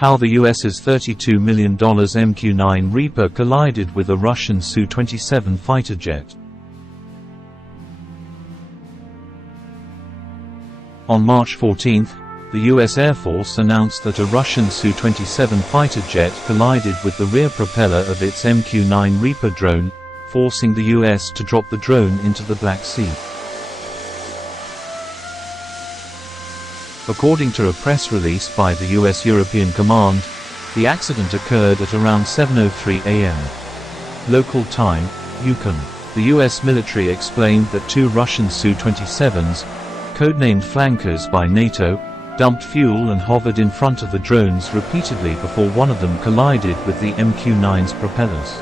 How the US's $32 million MQ-9 Reaper collided with a Russian Su-27 fighter jet. On March 14, the U.S. Air Force announced that a Russian Su-27 fighter jet collided with the rear propeller of its MQ-9 Reaper drone, forcing the U.S. to drop the drone into the Black Sea. According to a press release by the U.S. European Command, the accident occurred at around 7:03 a.m. local time, EUCOM. The U.S. military explained that two Russian Su-27s, codenamed flankers by NATO, dumped fuel and hovered in front of the drones repeatedly before one of them collided with the MQ-9's propellers.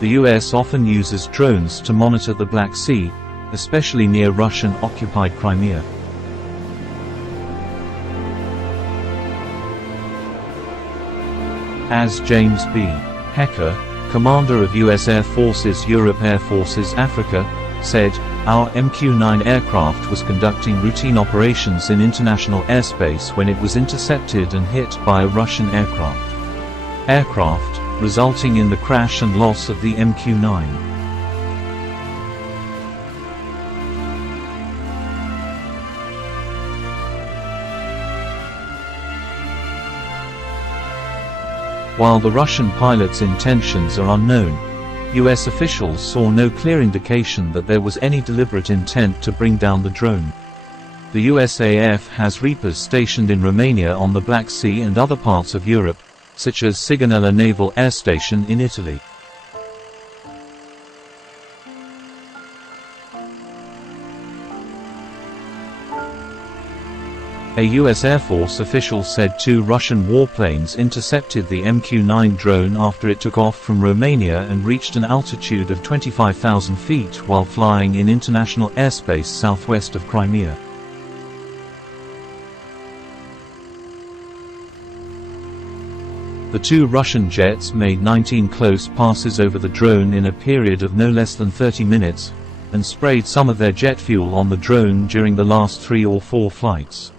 The U.S. often uses drones to monitor the Black Sea, especially near Russian-occupied Crimea. As James B. Hecker, commander of U.S. Air Forces Europe Air Forces Africa, said, "Our MQ-9 aircraft was conducting routine operations in international airspace when it was intercepted and hit by a Russian aircraft, resulting in the crash and loss of the MQ-9. While the Russian pilot's intentions are unknown, U.S. officials saw no clear indication that there was any deliberate intent to bring down the drone. The USAF has Reapers stationed in Romania on the Black Sea and other parts of Europe, such as Sigonella Naval Air Station in Italy. A U.S. Air Force official said two Russian warplanes intercepted the MQ-9 drone after it took off from Romania and reached an altitude of 25,000 feet while flying in international airspace southwest of Crimea. The two Russian jets made 19 close passes over the drone in a period of no less than 30 minutes, and sprayed some of their jet fuel on the drone during the last 3 or 4 flights.